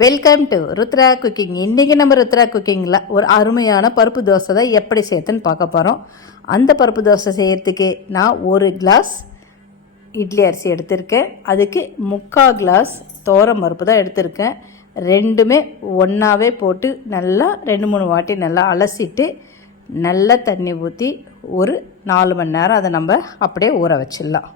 Welcome to Rudra cooking. இன்றைக்கி நம்ம ருத்ரா குக்கிங்கில் ஒரு அருமையான பருப்பு தோசை தான் எப்படி சேர்த்துன்னு பார்க்க போகிறோம். அந்த பருப்பு தோசை செய்கிறதுக்கு நான் 1 கிளாஸ் இட்லி அரிசி எடுத்திருக்கேன். அதுக்கு 3/4 கிளாஸ் துவரம் பருப்பு தான் எடுத்திருக்கேன். ரெண்டுமே ஒன்றாவே போட்டு நல்லா 2-3 வாட்டி நல்லா அலசிட்டு நல்லா தண்ணி ஊற்றி ஒரு 4 மணி நேரம் அதை நம்ம அப்படியே ஊற வச்சிடலாம்.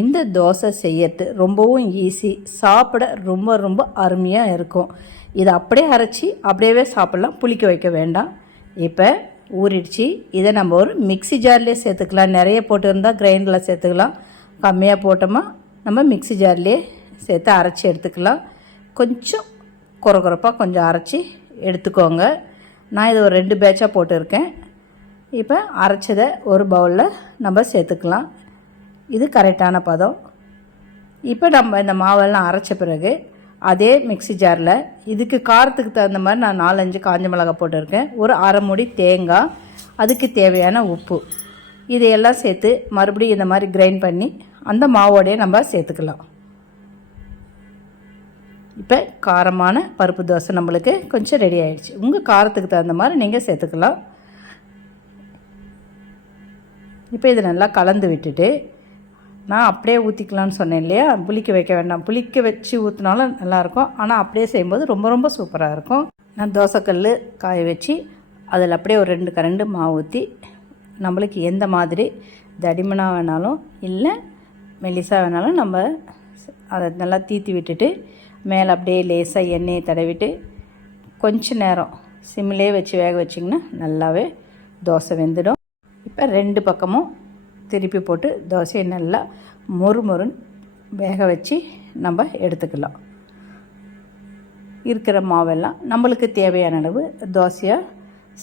இந்த தோசை செய்யறது ரொம்பவும் ஈஸி, சாப்பிட ரொம்ப ரொம்ப அருமையாக இருக்கும். இதை அப்படியே அரைச்சி அப்படியே சாப்பிட்லாம், புளிக்க வைக்க வேண்டாம். இப்போ ஊறிடுச்சு. இதை நம்ம ஒரு மிக்ஸி ஜார்லேயே சேர்த்துக்கலாம். நிறைய போட்டுருந்தால் கிரைண்டரில் சேர்த்துக்கலாம், கம்மியாக போட்டோமா நம்ம மிக்ஸி ஜார்லேயே சேர்த்து அரைச்சி எடுத்துக்கலாம். கொஞ்சம் குறப்பாக கொஞ்சம் அரைச்சி எடுத்துக்கோங்க. நான் இதை ஒரு 2 பேட்சாக போட்டிருக்கேன். இப்போ அரைச்சதை ஒரு பவுலில் நம்ம சேர்த்துக்கலாம். இது கரெக்டான பதம். இப்போ நம்ம இந்த மாவெல்லாம் அரைச்ச பிறகு அதே மிக்ஸி ஜாரில் இதுக்கு காரத்துக்கு தகுந்த மாதிரி நான் 4-5 காஞ்ச மிளகாய் போட்டிருக்கேன். ஒரு அரை மூடி தேங்காய், அதுக்கு தேவையான உப்பு, இதையெல்லாம் சேர்த்து மறுபடியும் இந்த மாதிரி கிரைண்ட் பண்ணி அந்த மாவோடையே நம்ம சேர்த்துக்கலாம். இப்போ காரமான பருப்பு தோசை நம்மளுக்கு கொஞ்சம் ரெடி ஆகிடுச்சு. உங்கள் காரத்துக்கு தகுந்த மாதிரி நீங்கள் சேர்த்துக்கலாம். இப்போ இதை நல்லா கலந்து விட்டுட்டு நான் அப்படியே ஊற்றிக்கலான்னு சொன்னேன் இல்லையா, புளிக்க வைக்க வேண்டாம். புளிக்க வச்சு ஊற்றினாலும் நல்லாயிருக்கும், ஆனால் அப்படியே செய்யும்போது ரொம்ப ரொம்ப சூப்பராக இருக்கும். நான் தோசைக்கல் காய வச்சு அதில் அப்படியே ஒரு 2 கரண்டு மாவு ஊற்றி நம்மளுக்கு எந்த மாதிரி தடிமனாக வேணாலும் இல்லை மெலிசாக வேணாலும் நம்ம அதை நல்லா தீத்தி விட்டுட்டு மேலே அப்படியே லேசாக எண்ணெயை தடவிட்டு கொஞ்ச நேரம் சிம்மிலே வச்சு வேக வச்சிங்கன்னா நல்லாவே தோசை வெந்துடும். இப்போ 2 பக்கமும் திருப்பி போட்டு தோசையை நல்லா மொறுன்னு வேக வச்சு நம்ம எடுத்துக்கலாம். இருக்கிற மாவெல்லாம் நம்மளுக்கு தேவையான அளவு தோசையாக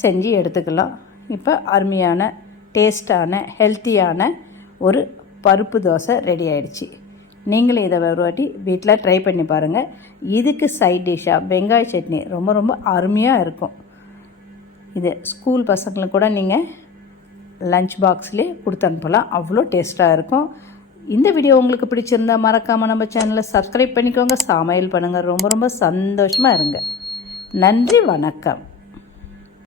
செஞ்சு எடுத்துக்கலாம். இப்போ அருமையான டேஸ்டான ஹெல்த்தியான ஒரு பருப்பு தோசை ரெடி ஆகிடுச்சு. நீங்களும் இதை ஒரு வாட்டி வீட்டில் ட்ரை பண்ணி பாருங்கள். இதுக்கு சைட் டிஷ்ஷாக வெங்காய சட்னி ரொம்ப ரொம்ப அருமையாக இருக்கும். இது ஸ்கூல் பசங்களுக்கு கூட நீங்கள் லஞ்ச் பாக்ஸ்லேயே கொடுத்து அனுப்பலாம், அவ்வளோ டேஸ்ட்டாக இருக்கும். இந்த வீடியோ உங்களுக்கு பிடிச்சிருந்தால் மறக்காமல் நம்ம சேனலை சப்ஸ்கிரைப் பண்ணிக்கோங்க, சமையல் பண்ணுங்கள். ரொம்ப ரொம்ப சந்தோஷமாக இருங்க. நன்றி, வணக்கம்.